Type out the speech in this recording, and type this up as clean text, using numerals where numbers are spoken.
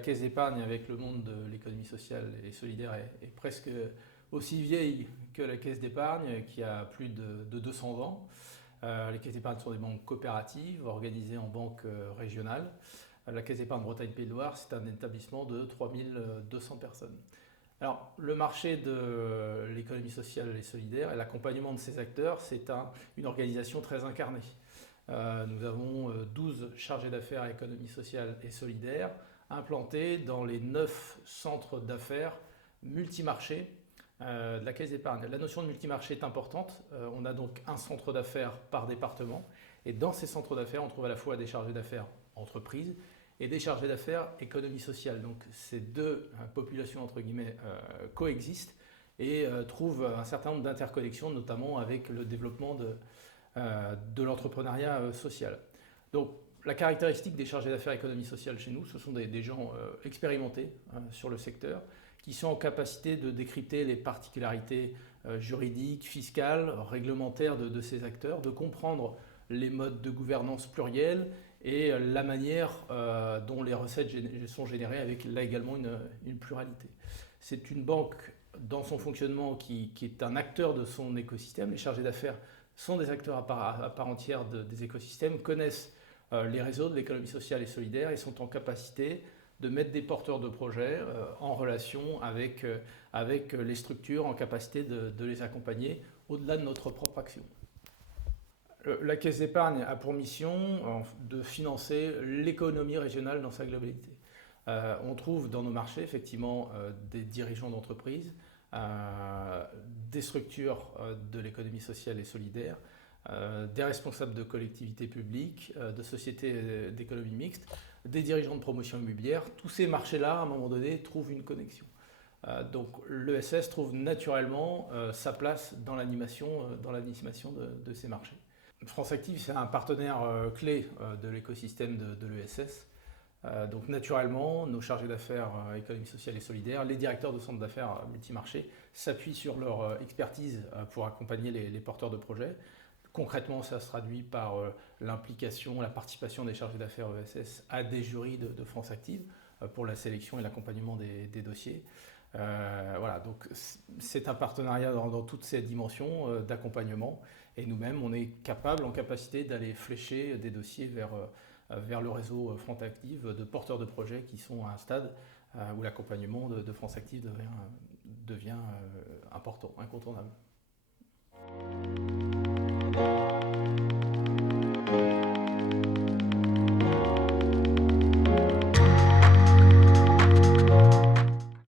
Caisse d'épargne avec le monde de l'économie sociale et solidaire est presque aussi vieille que la Caisse d'épargne, qui a plus de 200 ans. Les caisses d'épargne sont des banques coopératives organisées en banques régionales. La Caisse d'épargne Bretagne-Pays de Loire, c'est un établissement de 3200 personnes. Alors, le marché de l'économie sociale et solidaire et l'accompagnement de ces acteurs, c'est une organisation très incarnée. Nous avons 12 chargés d'affaires à économie sociale et solidaire implantés dans les 9 centres d'affaires multimarchés de la Caisse d'épargne. La notion de multimarché est importante. On a donc un centre d'affaires par département. Et dans ces centres d'affaires, on trouve à la fois des chargés d'affaires entreprises et des chargés d'affaires économie sociale. Donc ces deux populations, entre guillemets, coexistent et trouvent un certain nombre d'interconnexions, notamment avec le développement de l'entrepreneuriat social. Donc la caractéristique des chargés d'affaires économie sociale chez nous, ce sont des gens expérimentés sur le secteur, qui sont en capacité de décrypter les particularités juridiques, fiscales, réglementaires de ces acteurs, de comprendre les modes de gouvernance pluriels et la manière dont les recettes sont générées avec là également une pluralité. C'est une banque dans son fonctionnement qui est un acteur de son écosystème. Les chargés d'affaires sont des acteurs à part entière des écosystèmes, connaissent les réseaux de l'économie sociale et solidaire et sont en capacité de mettre des porteurs de projets en relation avec les structures, en capacité de les accompagner au-delà de notre propre action. La Caisse d'épargne a pour mission de financer l'économie régionale dans sa globalité. On trouve dans nos marchés effectivement des dirigeants d'entreprises, des structures de l'économie sociale et solidaire, des responsables de collectivités publiques, de sociétés d'économie mixte, des dirigeants de promotion immobilière. Tous ces marchés-là, à un moment donné, trouvent une connexion. Donc l'ESS trouve naturellement sa place dans l'animation de ces marchés. France Active, c'est un partenaire clé de l'écosystème de l'ESS. Donc naturellement, nos chargés d'affaires économie sociale et solidaire, les directeurs de centres d'affaires multimarchés s'appuient sur leur expertise pour accompagner les porteurs de projets. Concrètement, ça se traduit par l'implication, la participation des chargés d'affaires ESS à des jurys de France Active pour la sélection et l'accompagnement des dossiers. Voilà, donc c'est un partenariat dans toutes ces dimensions d'accompagnement et nous-mêmes, on est en capacité d'aller flécher des dossiers vers le réseau France Active de porteurs de projets qui sont à un stade où l'accompagnement de France Active devient important, incontournable.